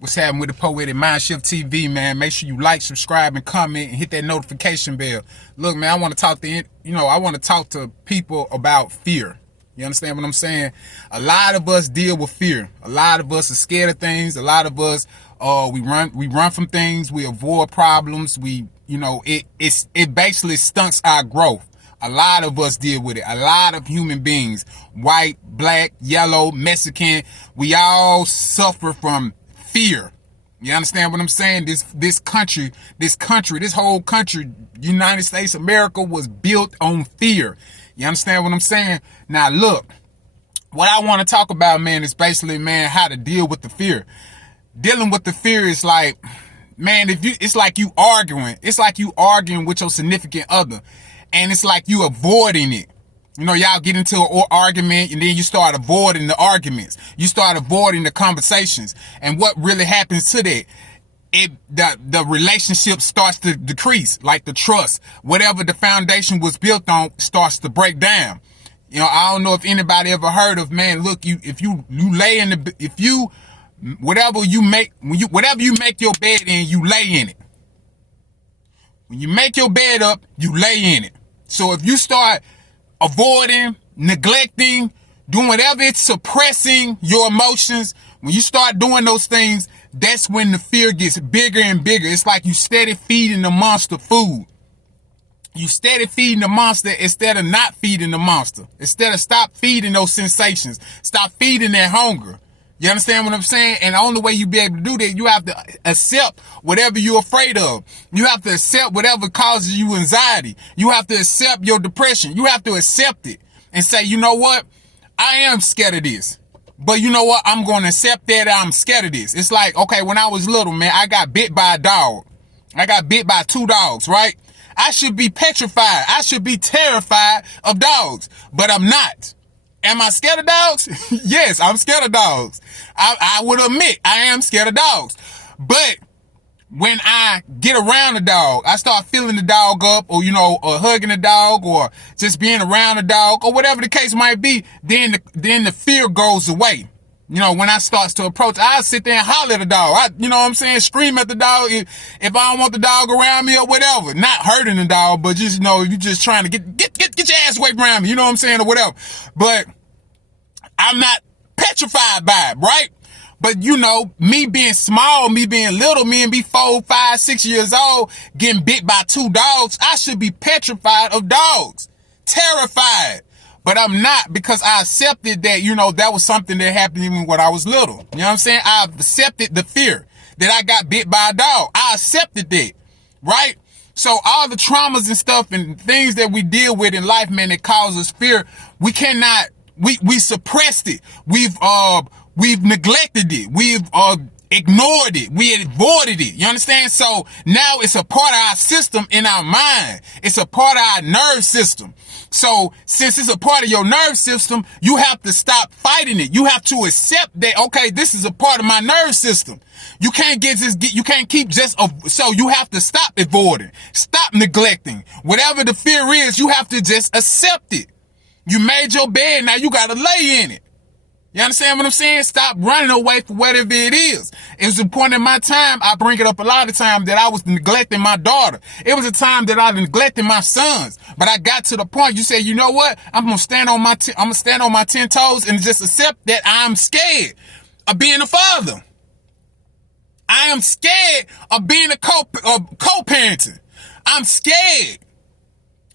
What's happening with the Poetic Mindshift TV, man? Make sure you like, subscribe, and comment, and hit that notification bell. Look, man, I want to talk to I want to talk to people about fear. You understand what I'm saying? A lot of us deal with fear. A lot of us are scared of things. A lot of us, we run from things. We avoid problems. It basically stunts our growth. A lot of us deal with it. A lot of human beings, white, black, yellow, Mexican, we all suffer from fear. You understand what I'm saying? This whole country, United States of America, was built on fear. You understand what I'm saying? Now look, what I want to talk about, man, is basically, man, how to deal with the fear. Dealing with the fear is like, man, it's like you arguing. It's like you arguing with your significant other. And it's like you avoiding it. You know, y'all get into an argument and then you start avoiding the arguments. You start avoiding the conversations. And what really happens to that? The relationship starts to decrease, like the trust. Whatever the foundation was built on starts to break down. You know, I don't know if anybody ever heard of, man, look, whatever you make your bed in, you lay in it. When you make your bed up, you lay in it. So if you start avoiding, neglecting, doing whatever it's suppressing your emotions, when you start doing those things, that's when the fear gets bigger and bigger. It's like you steady feeding the monster food. You steady feeding the monster instead of not feeding the monster. Instead of stop feeding those sensations. Stop feeding that hunger. You understand what I'm saying? And the only way you be able to do that, you have to accept whatever you're afraid of. You have to accept whatever causes you anxiety. You have to accept your depression. You have to accept it and say, you know what? I am scared of this. But you know what? I'm going to accept that I'm scared of this. It's like, okay, when I was little, man, I got bit by a dog. I got bit by 2 dogs, right? I should be petrified. I should be terrified of dogs, but I'm not. Am I scared of dogs? Yes, I'm scared of dogs. I would admit I am scared of dogs. But when I get around the dog, I start feeling the dog up, or, or hugging the dog, or just being around the dog, or whatever the case might be, then the fear goes away. When I start to approach, I sit there and holler at the dog. Scream at the dog if I don't want the dog around me or whatever. Not hurting the dog, but just, you just trying to get your ass away from me, or whatever. But I'm not petrified by it, right? But me being small, me being little, me and be 4, 5, 6 years old, getting bit by 2 dogs, I should be petrified of dogs. Terrified. But I'm not, because I accepted that, that was something that happened even when I was little. You know what I'm saying? I accepted the fear that I got bit by a dog. I accepted that, right? So all the traumas and stuff and things that we deal with in life, man, that causes fear, we suppressed it. We've neglected it. We've ignored it. We avoided it. You understand? So now it's a part of our system in our mind. It's a part of our nerve system. So since it's a part of your nerve system, you have to stop fighting it. You have to accept that, okay, this is a part of my nerve system. You can't so you have to stop avoiding, stop neglecting. Whatever the fear is, you have to just accept it. You made your bed, now you gotta lay in it. You understand what I'm saying? Stop running away from whatever it is. It was a point in my time, I bring it up a lot of times, that I was neglecting my daughter. It was a time that I neglected my sons. But I got to the point, you say, you know what? I'm gonna stand on my 10 toes and just accept that I'm scared of being a father. I am scared of being a co-parenting. I'm scared.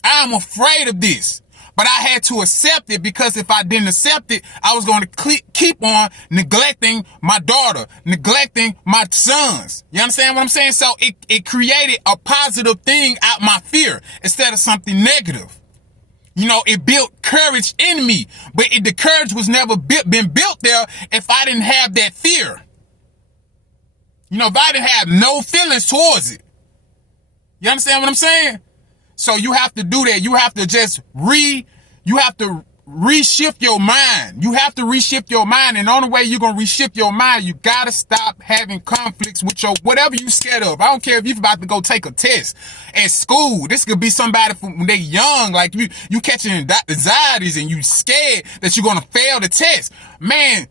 I'm afraid of this. But I had to accept it, because if I didn't accept it, I was going to keep on neglecting my daughter, neglecting my sons. You understand what I'm saying? So it created a positive thing out my fear instead of something negative. It built courage in me, but the courage was never been built there if I didn't have that fear. If I didn't have no feelings towards it. You understand what I'm saying? So you have to do that. You have to just reshift your mind. You have to reshift your mind. And the only way you're going to reshift your mind, you got to stop having conflicts with whatever you scared of. I don't care if you're about to go take a test at school. This could be somebody from when they're young, like you catching anxieties and you scared that you're going to fail the test. Man,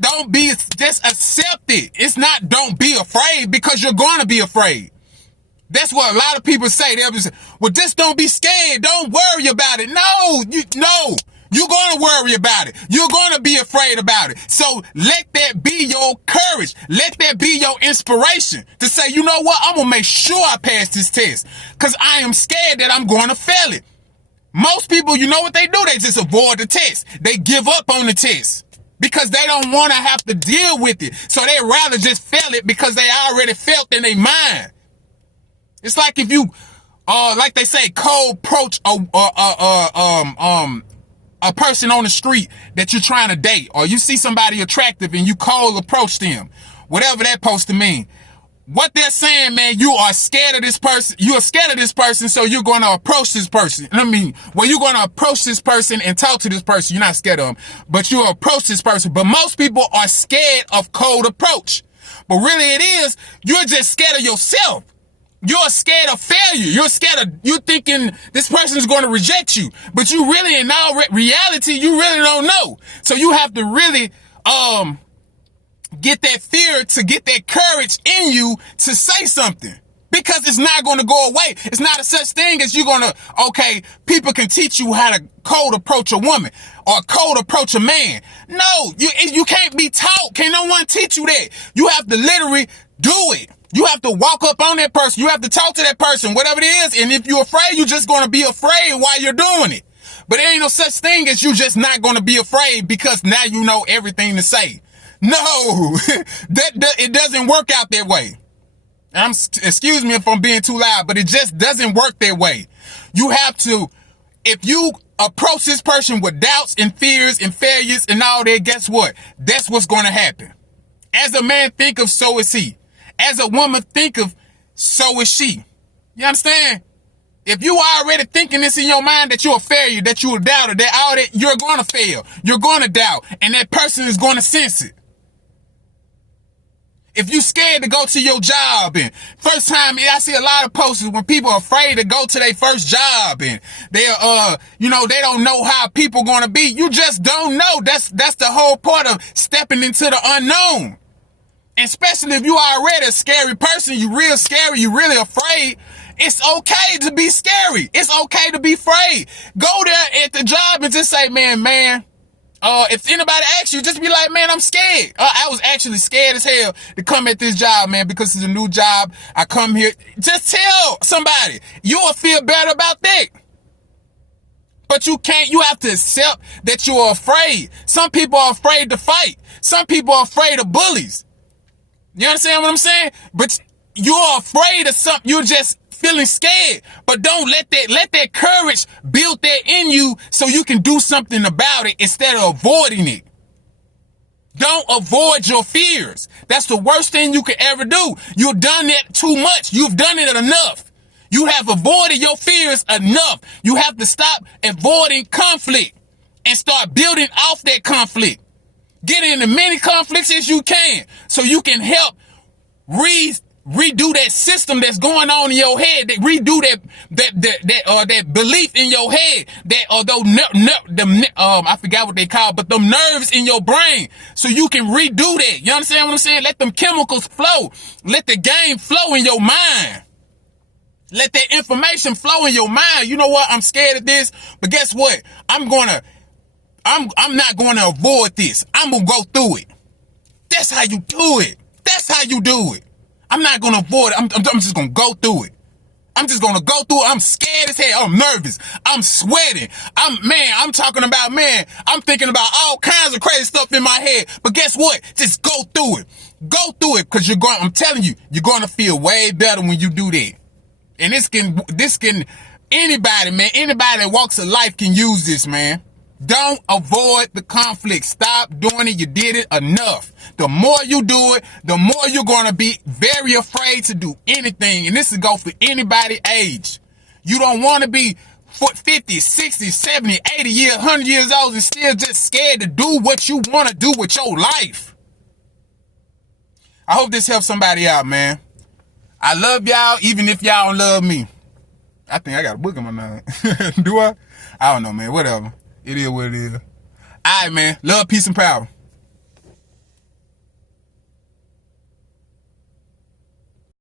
Don't be, just accept it. It's not don't be afraid, because you're going to be afraid. That's what a lot of people say. They'll be saying, well, just don't be scared. Don't worry about it. No, you're going to worry about it. You're going to be afraid about it. So let that be your courage. Let that be your inspiration to say, you know what? I'm going to make sure I pass this test, because I am scared that I'm going to fail it. Most people, you know what they do? They just avoid the test. They give up on the test because they don't want to have to deal with it. So they rather just fail it because they already felt in their mind. It's like if you, like they say, cold approach a person on the street that you're trying to date, or you see somebody attractive and you cold approach them, whatever that's supposed to mean. What they're saying, man, you are scared of this person. You are scared of this person, so you're going to approach this person. You're going to approach this person and talk to this person. You're not scared of them, but you approach this person. But most people are scared of cold approach. But really it is, you're just scared of yourself. You're scared of failure. You're thinking this person is going to reject you. But you really, in all reality, you really don't know. So you have to really, get that fear, to get that courage in you to say something, because it's not going to go away. It's not a such thing as you're going to, okay, people can teach you how to cold approach a woman or cold approach a man. No, you can't be taught. Can't no one teach you that. You have to literally do it. You have to walk up on that person. You have to talk to that person, whatever it is. And if you're afraid, you're just going to be afraid while you're doing it. But there ain't no such thing as you just not going to be afraid because now you know everything to say. No, it doesn't work out that way. Excuse me if I'm being too loud, but it just doesn't work that way. You have to, if you approach this person with doubts and fears and failures and all that, guess what? That's what's going to happen. As a man think of, so is he. As a woman think of, so is she. You understand? If you are already thinking this in your mind that you're a failure, that you're a doubter, that all that, you're going to fail. You're going to doubt. And that person is going to sense it. If you scared to go to your job, and first time, I see a lot of posters when people are afraid to go to their first job, and they're, they don't know how people going to be. You just don't know. That's the whole part of stepping into the unknown. And especially if you are already a scary person, you real scary, you really afraid. It's okay to be scary. It's okay to be afraid. Go there at the job and just say, man, if anybody asks you, just be like, man, I'm scared. I was actually scared as hell to come at this job, man, because it's a new job. I come here. Just tell somebody. You'll feel better about that. But you have to accept that you're afraid. Some people are afraid to fight. Some people are afraid of bullies. You understand what I'm saying? But you're afraid of something. You're just feeling scared. But don't let that courage build that in you so you can do something about it instead of avoiding it. Don't avoid your fears. That's the worst thing you can ever do. You've done that too much. You've done it enough. You have avoided your fears enough. You have to stop avoiding conflict and start building off that conflict. Get into many conflicts as you can so you can help redo that system that's going on in your head. That redo that belief in your head. I forgot what they call, but them nerves in your brain, so you can redo that. You understand what I'm saying? Let them chemicals flow. Let the game flow in your mind. Let that information flow in your mind. You know what? I'm scared of this, but guess what? I'm not going to avoid this. I'm going to go through it. That's how you do it. That's how you do it. I'm not going to avoid it. I'm just going to go through it. I'm just going to go through it. I'm scared as hell. I'm nervous. I'm sweating. I'm talking about, I'm thinking about all kinds of crazy stuff in my head. But guess what? Just go through it. Go through it, because I'm telling you, you're going to feel way better when you do that. And this can, anybody that walks a life can use this, man. Don't avoid the conflict. Stop doing it. You did it enough. The more you do it, the more you're going to be very afraid to do anything. And this is go for anybody age. You don't want to be 50, 60, 70, 80 years, 100 years old and still just scared to do what you want to do with your life. I hope this helps somebody out, man. I love y'all, even if y'all don't love me. I think I got a book in my name. Do I? I don't know, man. Whatever. It is what it is. All right, man. Love, peace, and power.